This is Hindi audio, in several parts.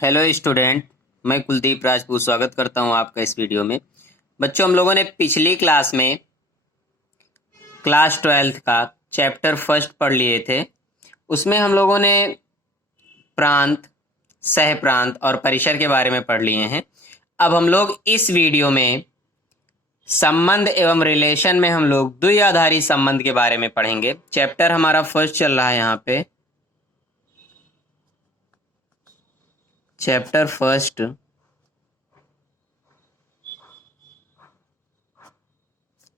हेलो स्टूडेंट, मैं कुलदीप राजपूत स्वागत करता हूं आपका इस वीडियो में। बच्चों, हम लोगों ने पिछली क्लास में क्लास 12th का चैप्टर फर्स्ट पढ़ लिए थे। उसमें हम लोगों ने प्रांत, सह प्रांत और परिसर के बारे में पढ़ लिए हैं। अब हम लोग इस वीडियो में संबंध एवं रिलेशन में हम लोग द्विआधारी संबंध के बारे में पढ़ेंगे। चैप्टर हमारा फर्स्ट चल रहा है यहाँ पे, चैप्टर फर्स्ट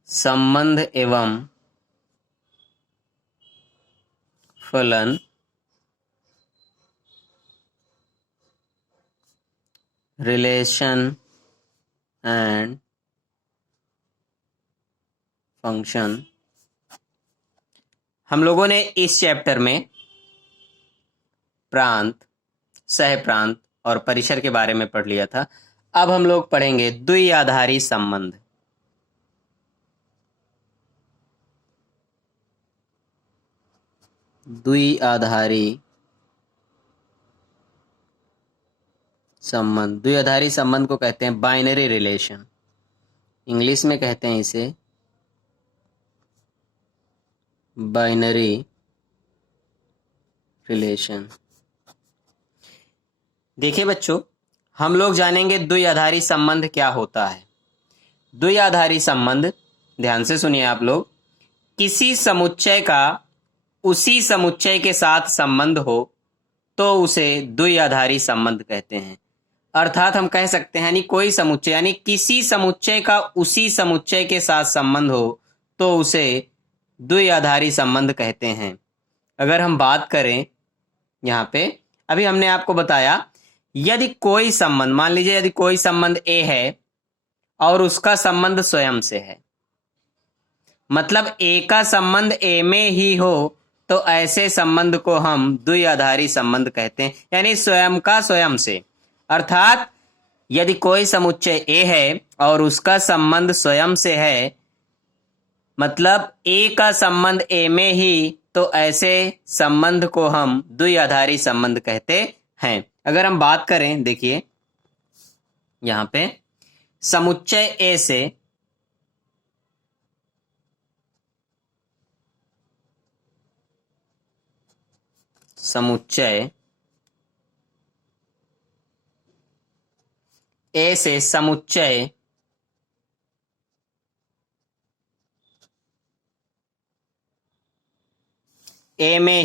संबंध एवं फलन रिलेशन एंड फंक्शन। हम लोगों ने इस चैप्टर में प्रांत, सह प्रांत और परिसर के बारे में पढ़ लिया था। अब हम लोग पढ़ेंगे द्विआधारी संबंध। द्विआधारी संबंध, द्विआधारी संबंध को कहते हैं बाइनरी रिलेशन। इंग्लिश में कहते हैं इसे बाइनरी रिलेशन। देखिए बच्चों, हम लोग जानेंगे द्विआधारी संबंध क्या होता है। द्विआधारी संबंध, ध्यान से सुनिए आप लोग, किसी समुच्चय का उसी समुच्चय के साथ संबंध हो तो उसे द्विआधारी संबंध कहते हैं। अर्थात हम कह सकते हैं यानी कोई समुच्चय, यानी किसी समुच्चय का उसी समुच्चय के साथ संबंध हो तो उसे द्विआधारी संबंध कहते हैं। अगर हम बात करें यहाँ पे, अभी हमने आपको बताया, यदि कोई संबंध, मान लीजिए यदि कोई संबंध ए है और उसका संबंध स्वयं से है, मतलब ए का संबंध ए में ही हो तो ऐसे संबंध को हम द्विआधारी संबंध कहते हैं, यानी स्वयं का स्वयं से। अर्थात यदि कोई समुच्चय ए है और उसका संबंध स्वयं से है, मतलब ए का संबंध ए में ही, तो ऐसे संबंध को हम द्विआधारी संबंध कहते हैं। अगर हम बात करें, देखिए यहां पे समुच्चय ए से समुच्चय ए से समुच्चय ए में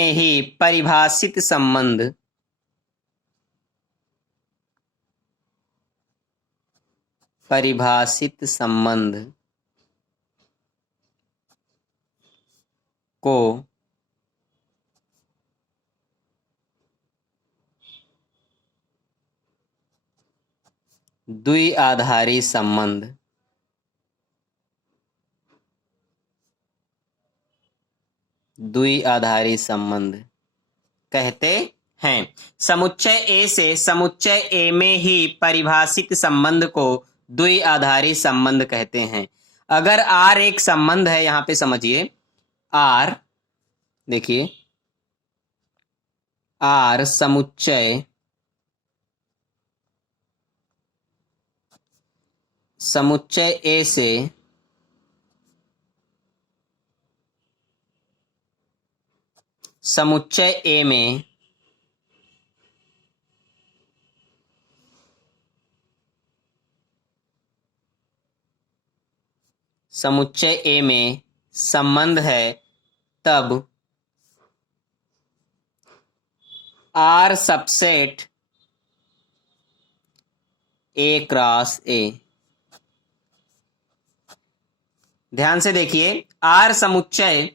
ही परिभाषित संबंध को द्विआधारी संबंध कहते हैं। समुच्चय ए से समुच्चय ए में ही परिभाषित संबंध को द्विआधारी संबंध कहते हैं। अगर आर एक संबंध है, यहां पे समझिए, आर, देखिए आर समुच्चय ए से समुच्चय ए में संबंध है, तब R subset A cross A. ध्यान से देखिए, आर समुच्चय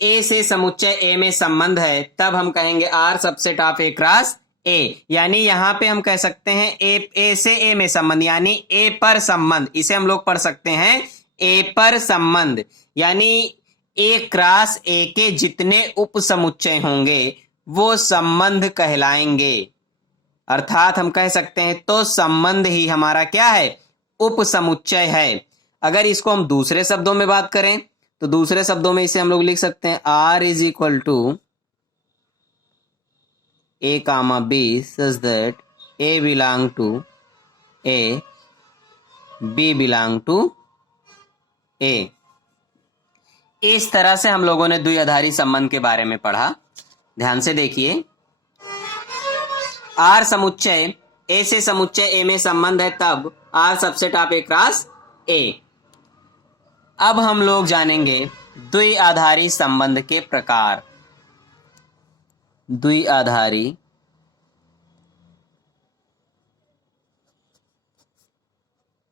ए से समुच्चय ए में संबंध है, तब हम कहेंगे R subset of A cross A. यानी यहां पे हम कह सकते हैं ए से ए में संबंध, यानी ए पर संबंध, इसे हम लोग पढ़ सकते हैं ए पर संबंध, यानी ए क्रॉस ए के जितने उप समुच्चय होंगे वो संबंध कहलाएंगे। अर्थात हम कह सकते हैं तो संबंध ही हमारा क्या है, उप समुच्चय है। अगर इसको हम दूसरे शब्दों में बात करें तो दूसरे शब्दों में इसे हम लोग लिख सकते हैं R is equal to A comma B such that A belong to A, B belong to A। इस तरह से हम लोगों ने द्विआधारी संबंध के बारे में पढ़ा। ध्यान से देखिए, R समुच्चय A से समुच्चय A में संबंध है तब R subset of A cross A। अब हम लोग जानेंगे द्विआधारी संबंध के प्रकार।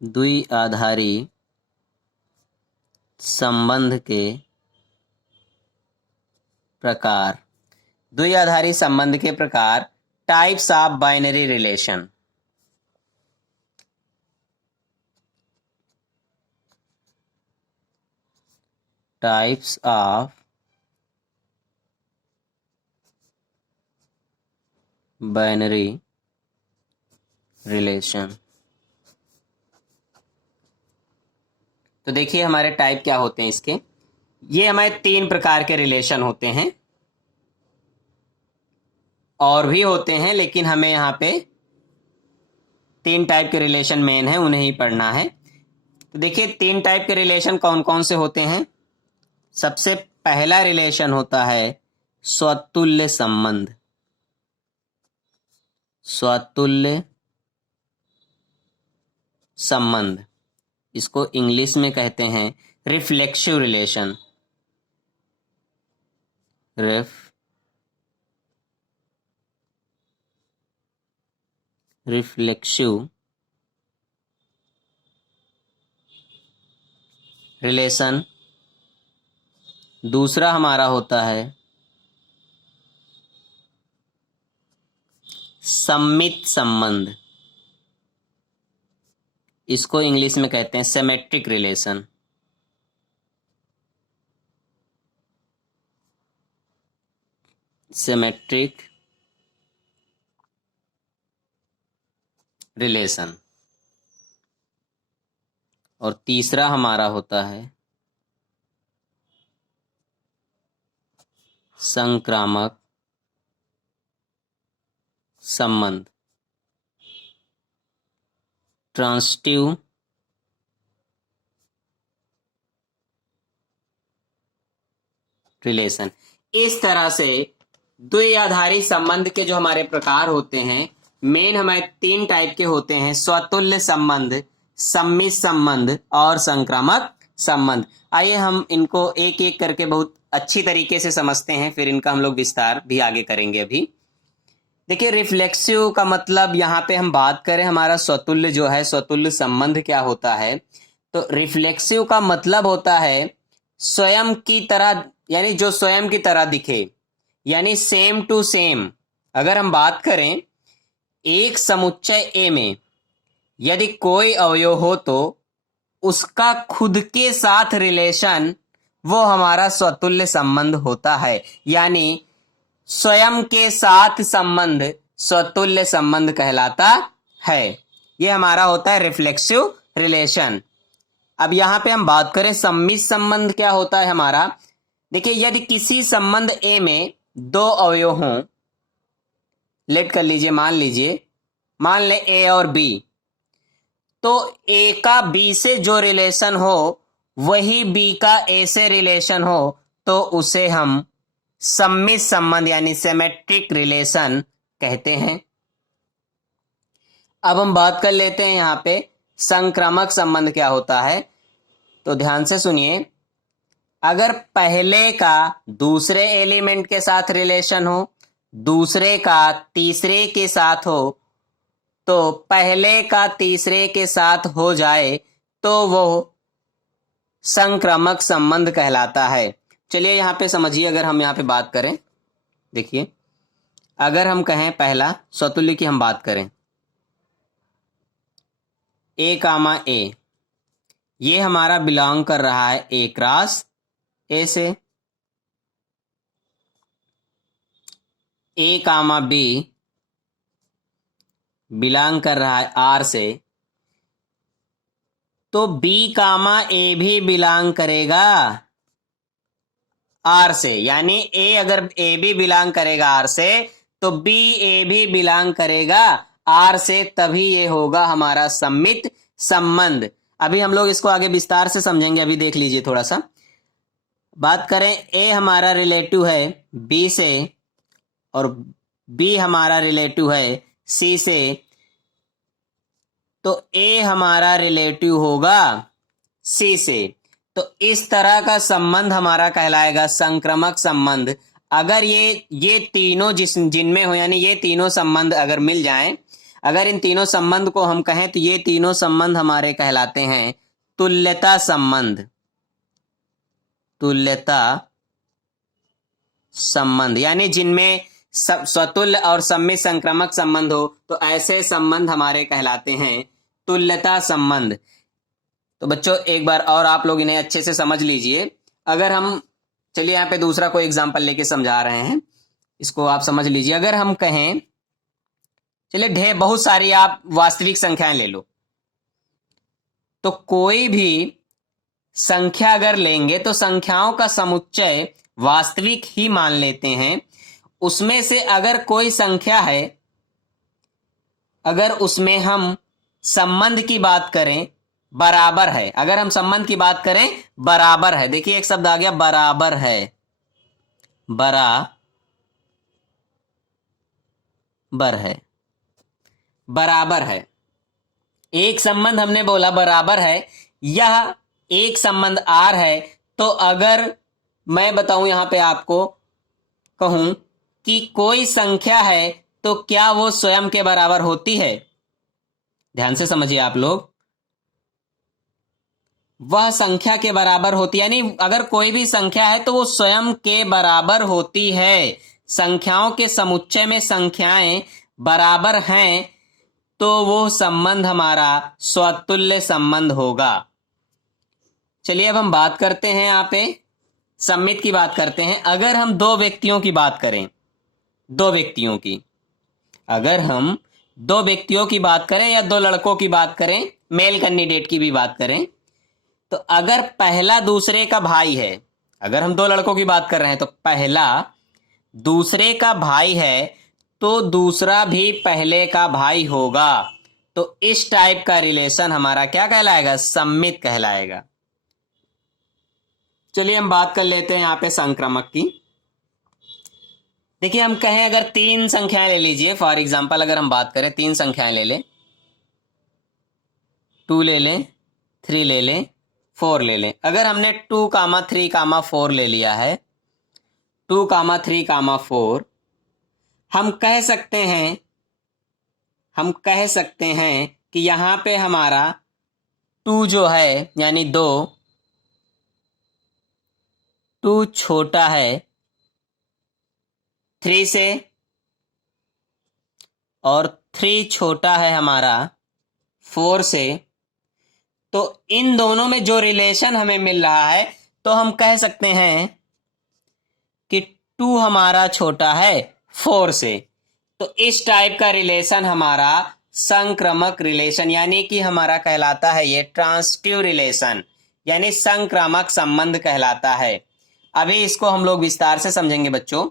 द्विआधारी संबंध के प्रकार। द्विआधारी संबंध के प्रकार, types of binary relation. Types of binary relation. तो देखिए हमारे टाइप क्या होते हैं इसके। ये हमारे 3 प्रकार के रिलेशन होते हैं, और भी होते हैं, लेकिन हमें यहाँ पे 3 टाइप के रिलेशन मेन है, उन्हें ही पढ़ना है। तो देखिए 3 टाइप के रिलेशन कौन कौन से होते हैं। सबसे पहला रिलेशन होता है स्वतुल्य संबंध। स्वतुल्य संबंध, इसको इंग्लिश में कहते हैं रिफ्लेक्सिव रिलेशन। Reflexive relation. दूसरा हमारा होता है सम्मित संबंध, इसको इंग्लिश में कहते हैं सिमेट्रिक रिलेशन। Symmetric relation. और तीसरा हमारा होता है संक्रामक संबंध, ट्रांजिटिव रिलेशन। इस तरह से द्विआधारी संबंध के जो हमारे प्रकार होते हैं, मेन हमारे 3 टाइप के होते हैं, स्वतुल्य संबंध, सम्मित संबंध और संक्रामक संबंध। आइए हम इनको एक एक करके बहुत अच्छी तरीके से समझते हैं, फिर इनका हम लोग विस्तार भी आगे करेंगे। अभी देखिए रिफ्लेक्सिव का मतलब, यहाँ पे हम बात करें हमारा स्वतुल्य जो है, स्वतुल्य संबंध क्या होता है। तो रिफ्लेक्सिव का मतलब होता है स्वयं की तरह, यानी जो स्वयं की तरह दिखे, यानी सेम टू सेम। अगर हम बात करें एक समुच्चय A में यदि कोई अवयव हो तो उसका खुद के साथ रिलेशन, वो हमारा स्वतुल्य संबंध होता है। यानी स्वयं के साथ संबंध स्वतुल्य संबंध कहलाता है। ये हमारा होता है रिफ्लेक्सिव रिलेशन। अब यहां पे हम बात करें सम्मित संबंध क्या होता है हमारा। देखिए यदि किसी संबंध A में 2 अवयव हों, लेट कर लीजिए, मान ले A और B, तो A का B से जो रिलेशन हो वही B का A से रिलेशन हो, तो उसे हम सम्मित संबंध यानी सिमेट्रिक रिलेशन कहते हैं। अब हम बात कर लेते हैं यहाँ पे संक्रामक संबंध क्या होता है। तो ध्यान से सुनिए, अगर पहले का दूसरे एलिमेंट के साथ रिलेशन हो, दूसरे का तीसरे के साथ हो, तो पहले का तीसरे के साथ हो जाए तो वो संक्रामक संबंध कहलाता है। चलिए यहाँ पे समझिए, अगर हम यहाँ पे बात करें, देखिए अगर हम कहें पहला स्वतुल्य की हम बात करें, A कामा A, ये हमारा बिलोंग कर रहा है A क्रॉस A से। A कामा B बिलोंग कर रहा है R से, तो B कामा A भी बिलोंग करेगा आर से, यानी ए अगर ए भी बिलोंग करेगा आर से तो बी ए भी बिलोंग करेगा आर से, तभी ये होगा हमारा सम्मित संबंध। अभी हम लोग इसको आगे विस्तार से समझेंगे, अभी देख लीजिए थोड़ा सा। बात करें ए हमारा रिलेटिव है बी से और बी हमारा रिलेटिव है सी से, तो ए हमारा रिलेटिव होगा सी से। तो इस तरह का संबंध हमारा कहलाएगा संक्रामक संबंध। अगर ये तीनों जिनमें हो, यानी ये तीनों संबंध अगर मिल जाएं, अगर इन तीनों संबंध को हम कहें तो ये तीनों संबंध हमारे कहलाते हैं तुल्यता संबंध। तुल्यता संबंध यानी जिनमें स्वतुल्य और सम्मित संक्रामक संबंध हो, तो ऐसे संबंध हमारे कहलाते हैं तुल्यता संबंध। तो बच्चों एक बार और आप लोग इन्हें अच्छे से समझ लीजिए। अगर हम, चलिए यहाँ पे दूसरा कोई एग्जांपल लेके समझा रहे हैं, इसको आप समझ लीजिए। अगर हम कहें, चलिए बहुत सारी आप वास्तविक संख्याएं ले लो, तो कोई भी संख्या अगर लेंगे तो संख्याओं का समुच्चय वास्तविक ही मान लेते हैं। उसमें से अगर कोई संख्या है, अगर उसमें हम संबंध की बात करें बराबर है, अगर हम संबंध की बात करें बराबर है, देखिए एक शब्द आ गया बराबर है, बराबर है, बराबर है। एक संबंध हमने बोला बराबर है, यह एक संबंध आर है। तो अगर मैं बताऊं यहां पे आपको, कहूं कि कोई संख्या है, तो क्या वो स्वयं के बराबर होती है? ध्यान से समझिए आप लोग, वह संख्या के बराबर होती है, यानी अगर कोई भी संख्या है तो वो स्वयं के बराबर होती है। संख्याओं के समुच्चय में संख्याएं बराबर हैं तो वो संबंध हमारा स्वतुल्य संबंध होगा। चलिए अब हम बात करते हैं, यहाँ पे सम्मित की बात करते हैं। अगर हम दो व्यक्तियों की बात करें, दो व्यक्तियों की, अगर हम दो व्यक्तियों की बात करें या दो लड़कों की बात करें, मेल कैंडिडेट की भी बात करें, तो अगर पहला दूसरे का भाई है, अगर हम दो लड़कों की बात कर रहे हैं तो पहला दूसरे का भाई है तो दूसरा भी पहले का भाई होगा। तो इस टाइप का रिलेशन हमारा क्या कहलाएगा? सम्मित कहलाएगा। चलिए हम बात कर लेते हैं यहाँ पे संक्रामक की। देखिए हम कहें अगर तीन संख्याएं ले लीजिए, फॉर एग्जांपल अगर हम बात करें, तीन संख्याएं ले लें, 2 ले लें, 3 ले लें, 4 ले लें। अगर हमने 2, 3, 4 ले लिया है, 2, 3, 4, हम कह सकते हैं, कि यहां पे हमारा 2 जो है यानी 2 छोटा है 3 से, और 3 छोटा है हमारा 4 से। तो इन दोनों में जो रिलेशन हमें मिल रहा है, तो हम कह सकते हैं कि 2 हमारा छोटा है 4 से। तो इस टाइप का रिलेशन हमारा संक्रामक रिलेशन, यानी कि हमारा कहलाता है ये ट्रांसिटिव रिलेशन, यानी संक्रामक संबंध कहलाता है। अभी इसको हम लोग विस्तार से समझेंगे बच्चों,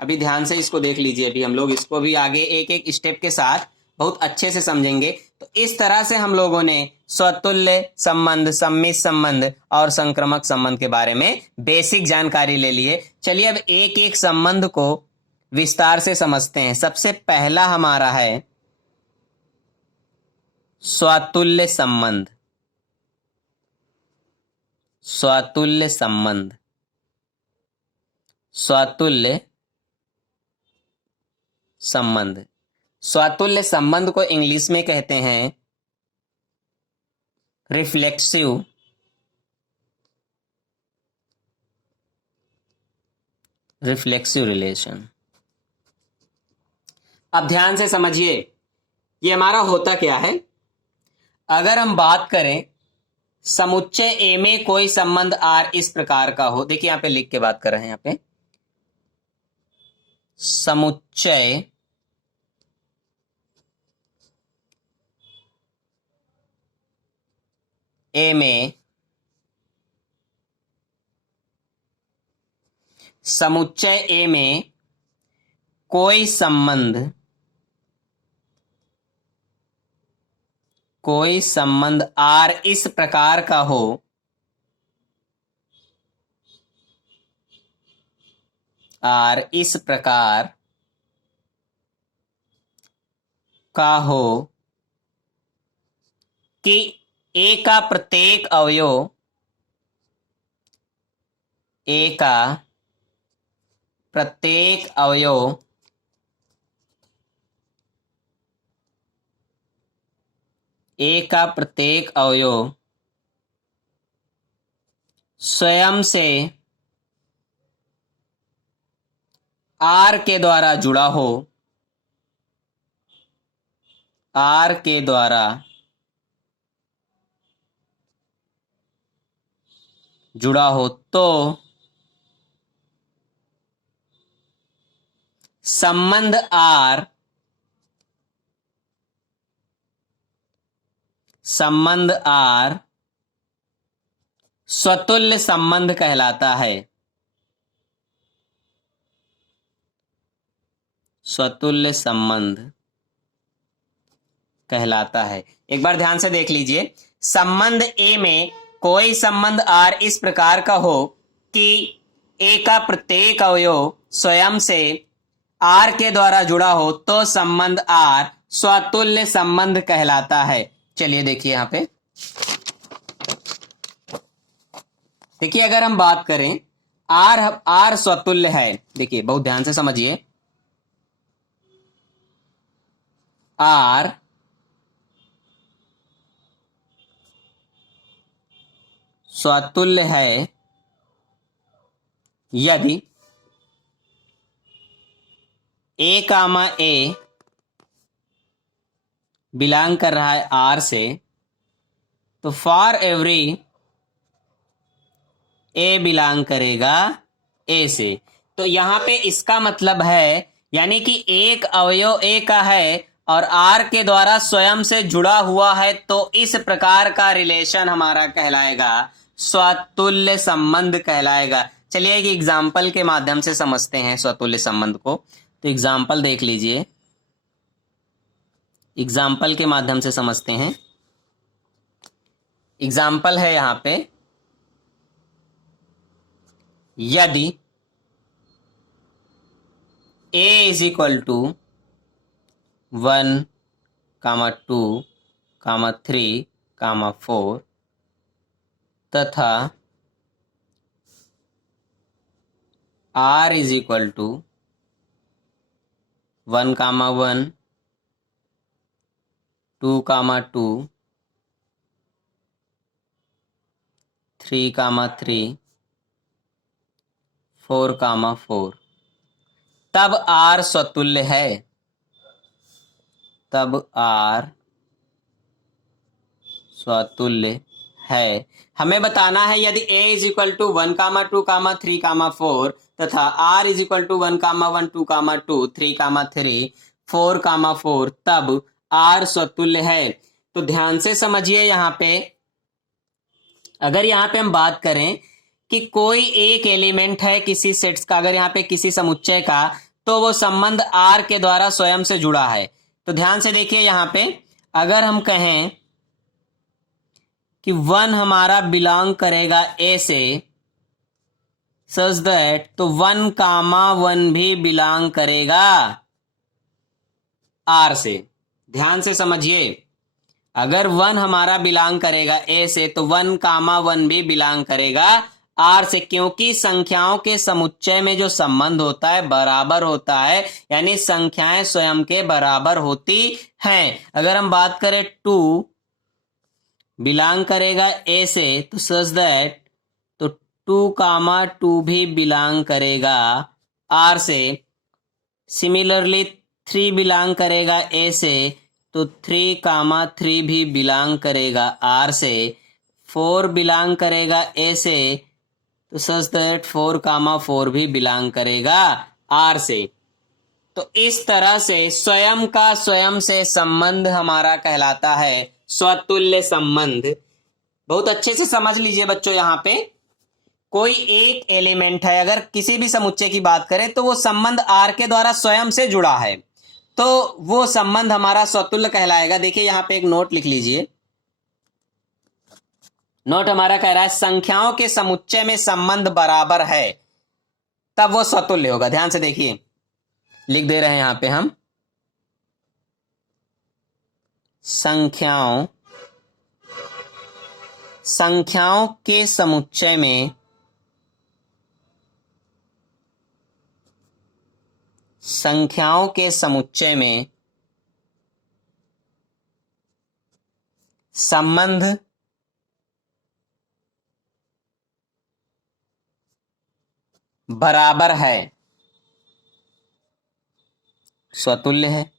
अभी ध्यान से इसको देख लीजिए। अभी हम लोग इसको भी आगे एक एक स्टेप के साथ बहुत अच्छे से समझेंगे। तो इस तरह से हम लोगों ने स्वतुल्य संबंध, सम्मित संबंध और संक्रामक संबंध के बारे में बेसिक जानकारी ले लिए। चलिए अब एक एक संबंध को विस्तार से समझते हैं। सबसे पहला हमारा है स्वतुल्य संबंध। स्वतुल्य संबंध, स्वतुल्य संबंध, स्वतुल्य संबंध को इंग्लिश में कहते हैं रिफ्लेक्सिव रिलेशन। अब ध्यान से समझिए ये हमारा होता क्या है। अगर हम बात करें समुच्चय ए में कोई संबंध आर इस प्रकार का हो, देखिए यहां पे लिख के बात कर रहे हैं, यहां पे समुच्चय ए में समुच्चय ए में कोई संबंध आर इस प्रकार का हो, कि ए का प्रत्येक अवयव स्वयं से आर के द्वारा जुड़ा हो तो संबंध आर स्वतुल्य संबंध कहलाता है। एक बार ध्यान से देख लीजिए, संबंध ए में कोई संबंध आर इस प्रकार का हो कि ए का प्रत्येक अवयव स्वयं से आर के द्वारा जुड़ा हो तो संबंध आर स्वतुल्य संबंध कहलाता है। चलिए देखिए यहां पे, देखिए अगर हम बात करें आर स्वतुल्य है, देखिए बहुत ध्यान से समझिए, आर स्वतुल्य है यदि ए बिलोंग कर रहा है आर से, तो फॉर एवरी ए बिलोंग करेगा ए से। तो यहां पे इसका मतलब है, यानी कि एक अवयव ए का है और आर के द्वारा स्वयं से जुड़ा हुआ है, तो इस प्रकार का रिलेशन हमारा कहलाएगा स्वतुल्य संबंध कहलाएगा। चलिए एक एग्जाम्पल के माध्यम से समझते हैं स्वतुल्य संबंध को। तो एग्जाम्पल देख लीजिए, एग्जाम्पल के माध्यम से समझते हैं। एग्जाम्पल है यहां पे, यदि a इज इक्वल टू 1, 2, 3, 4 तथा r इज इक्वल टू 1, 1, 2, 2, 3, 3, 4, 4, तब R स्वतुल्य है। हमें बताना है यदि A इज इक्वल टू 1, 2, 3, 4 तथा R इज इक्वल टू 1, 1, 2, 2, 3, 3, 4, 4 तब R स्वतुल्य है। तो ध्यान से समझिए, यहां पे अगर यहां पे हम बात करें कि कोई एक एलिमेंट है किसी सेट्स का, अगर यहां पे किसी समुच्चय का, तो वो संबंध आर के द्वारा स्वयं से जुड़ा है। तो ध्यान से देखिए यहां पे, अगर हम कहें कि 1 हमारा बिलोंग करेगा ए से, सच दैट, तो 1, 1 भी बिलोंग करेगा आर से। ध्यान से समझिए, अगर 1 हमारा बिलोंग करेगा ए से, तो 1, 1 भी बिलोंग करेगा आर से, क्योंकि संख्याओं के समुच्चय में जो संबंध होता है बराबर होता है, यानी संख्याएं स्वयं के बराबर होती हैं। अगर हम बात करें 2 बिलोंग करेगा ए से, तो सच दैट, तो 2, 2 भी बिलोंग करेगा आर से। सिमिलरली 3 बिलोंग करेगा ए से, तो 3, 3 भी बिलोंग करेगा आर से। 4 बिलोंग करेगा ए से, तो सच दैट 4, 4 भी बिलोंग करेगा आर से। तो इस तरह से स्वयं का स्वयं से संबंध हमारा कहलाता है स्वतुल्य संबंध। बहुत अच्छे से समझ लीजिए बच्चों, यहां पे कोई एक एलिमेंट है, अगर किसी भी समुच्चय की बात करें तो वो संबंध आर के द्वारा स्वयं से जुड़ा है, तो वो संबंध हमारा स्वतुल्य कहलाएगा। देखिए यहां पे एक नोट लिख लीजिए। नोट हमारा कह रहा है संख्याओं के समुच्चय में संबंध बराबर है, तब वो स्वतुल्य होगा। ध्यान से देखिए, लिख दे रहे हैं यहां पे हम, संख्याओं के समुच्चय में संबंध बराबर है, स्वतुल्य है।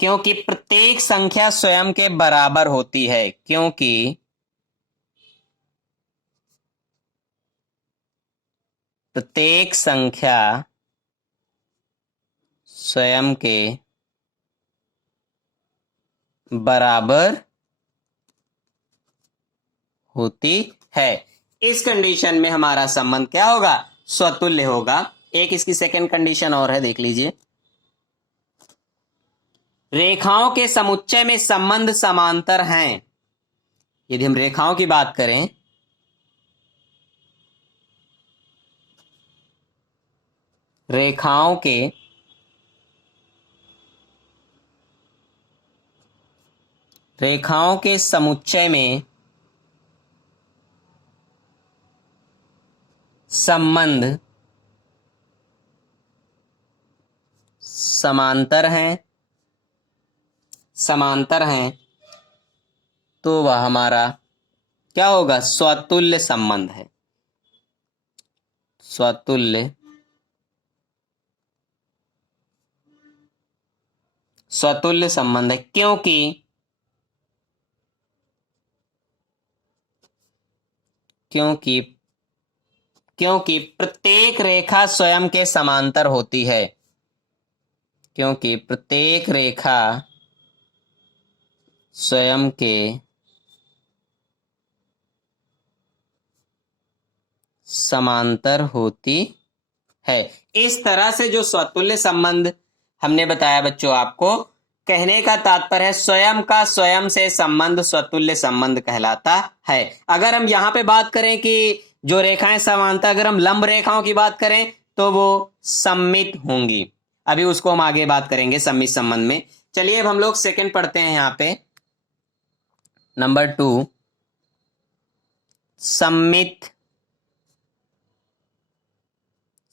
क्योंकि प्रत्येक संख्या स्वयं के बराबर होती है। क्योंकि प्रत्येक संख्या स्वयं के बराबर होती है। इस कंडीशन में हमारा संबंध क्या होगा? स्वतुल्य होगा। एक इसकी सेकंड कंडीशन और है, देख लीजिए। रेखाओं के समुच्चय में संबंध समांतर हैं। यदि हम रेखाओं की बात करें, रेखाओं के समुच्चय में संबंध समांतर हैं, तो वह हमारा क्या होगा? स्वतुल्य संबंध है। स्वतुल्य संबंध है। क्योंकि प्रत्येक रेखा स्वयं के समांतर होती है। क्योंकि प्रत्येक रेखा स्वयं के समांतर होती है। इस तरह से जो स्वतुल्य संबंध हमने बताया बच्चों आपको, कहने का तात्पर्य है स्वयं का स्वयं से संबंध स्वतुल्य संबंध कहलाता है। अगर हम यहां पे बात करें कि जो रेखाएं समांतर, अगर हम लंब रेखाओं की बात करें तो वो सममित होंगी। अभी उसको हम आगे बात करेंगे सममित संबंध में। चलिए अब हम लोग सेकंड पढ़ते हैं यहां पे, नंबर 2, सममित